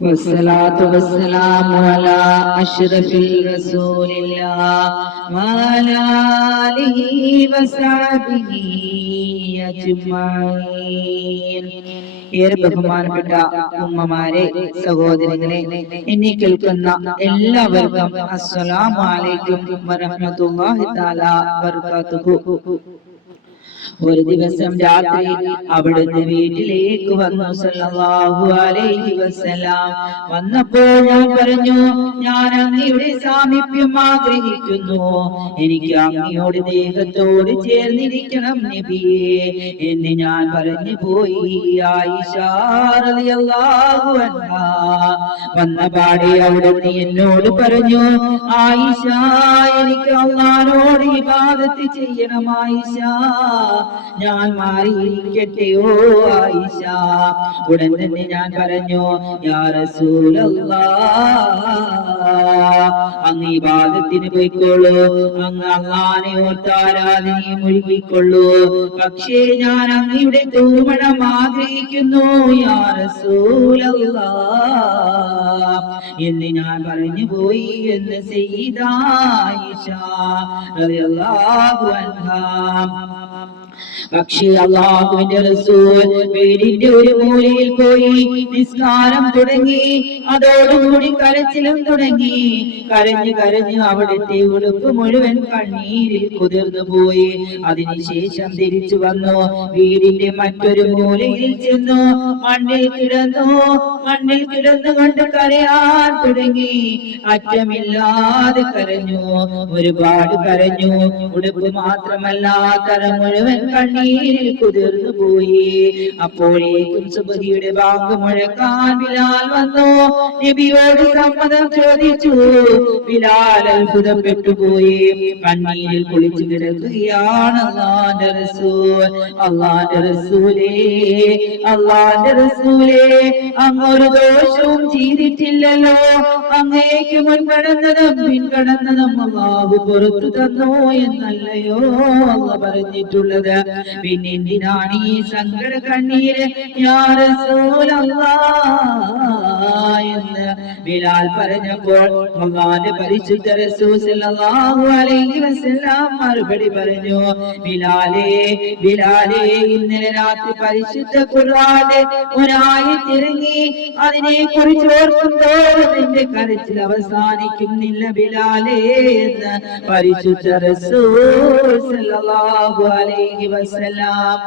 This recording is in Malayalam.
والصلاة والسلام على أشرف رسول الله وعلى آله وصحبه أجمعين ഏറെ ബഹുമാനപ്പെട്ട ഉമ്മമാരെ സഹോദരങ്ങളെ എന്നെ കേൾക്കുന്ന എല്ലാവർക്കും അസ്സലാമു അലൈക്കും വറഹ്മത്തുള്ളാഹി തആല വബറകാതുഹു ഒരു ദിവസം രാത്രി അവിടുന്ന് വീട്ടിലേക്ക് വന്നു. സല്ലല്ലാഹു അലൈഹി വസല്ലം. വന്നപ്പോൾ ഞാൻ പറഞ്ഞു ഞാൻ അങ്ങയുടെ സാമീപ്യം ആഗ്രഹിക്കുന്നു. എനിക്ക് അങ്ങയുടെ ദേഹത്തോട് ചേർന്നിരിക്കണം നബിയെ. എന്ന് ഞാൻ പറഞ്ഞു പോയി. ആയിഷ റളിയല്ലാഹു അൻഹ. വന്ന പാടി അവിടുന്ന് എന്നോട് പറഞ്ഞു ആയിഷ എനിക്ക് അള്ളാനോട് ഇബാദത്ത് ചെയ്യണം ആയിഷ. ഞാൻ മാറിയിരിക്കട്ടെയോ ആയിഷ. ഉടൻ തന്നെ ഞാൻ പറഞ്ഞു അങ്ങ് ഈ ഭാഗത്തിന് പോയിക്കൊള്ളൂ അങ്ങ് അള്ളാനെ ഓർത്താരാധനയെ മുഴുകിക്കൊള്ളൂ. പക്ഷേ ഞാൻ അങ്ങയുടെ തൂമണം ആഗ്രഹിക്കുന്നു എന്ന് ഞാൻ പറഞ്ഞു പോയി എന്ന് ചെയ്തായിഷ പക്ഷേ അള്ളാഹുവിന്റെ റസൂൽ വീടിന്റെ ഒരു മൂലയിൽ പോയി നിസ്കാരം തുടങ്ങി അതോടുകൂടി കരച്ചിലും തുടങ്ങി. കരഞ്ഞു കരഞ്ഞു അവിടുത്തെ ഉടുപ്പ് മുഴുവൻ കണ്ണീരിൽ കുതിർന്നു പോയി. അതിനുശേഷം തിരിച്ചു വന്നു. വീടിന്റെ മറ്റൊരു മൂലയിൽ ചെന്നു. മണ്ണിൽ കിടന്നു. മണ്ണിൽ കിടന്നുകൊണ്ട് കരയാൻ തുടങ്ങി. അറ്റമില്ലാതെ കരഞ്ഞു. ഒരുപാട് കരഞ്ഞു. ഉടുപ്പ് മാത്രമല്ല തല മുഴുവൻ കണ്ണീരിൽ കുതിർന്നു പോയി. അപ്പോഴേക്കും സുബഹിയുടെ ബാങ്ക് മുഴക്കാൻ ബിലാൽ വന്നു? നബിയോട് സമ്മതം ചോദിച്ചു. ബിലാൽ അത്ഭുതപ്പെട്ടു പോയി കണ്ണീരിൽ കുളിച്ചു കിടക്കുകയാണ് അള്ളാന്റെ റസൂൽ. അള്ളാന്റെ റസൂലേ അള്ളാന്റെ റസൂലേ അങ്ങൊരു ദോഷവും ചെയ്തിട്ടില്ലല്ലോ. അങ്ങേക്ക് മുൻകടന്നതും പിൻകടന്നതും അള്ളാഹു പുറത്തു തന്നോ എന്നല്ലയോ അള്ള പറഞ്ഞിട്ടുള്ളത്. പിന്നെ എന്തിനാണ് ഈ സങ്കട കണ്ണീര്? യാ റസൂലല്ലാ എന്ന് ബിലാൽ പറഞ്ഞപ്പോൾ അള്ളാന്റെ പരിശുദ്ധ മറുപടി പറഞ്ഞു ബിലാലേ ബിലാലേ ഇന്നലെ രാത്രി പരിശുദ്ധ കുറാതെ ഒരായി തിരങ്ങി അതിനെ കുറിച്ച് ഓർക്കുന്തോറും എന്റെ കരച്ചിൽ അവസാനിക്കുന്നില്ല ബിലാലേ എന്ന് പരിശുദ്ധ റസൂൽ അലൈഹി വസല്ലം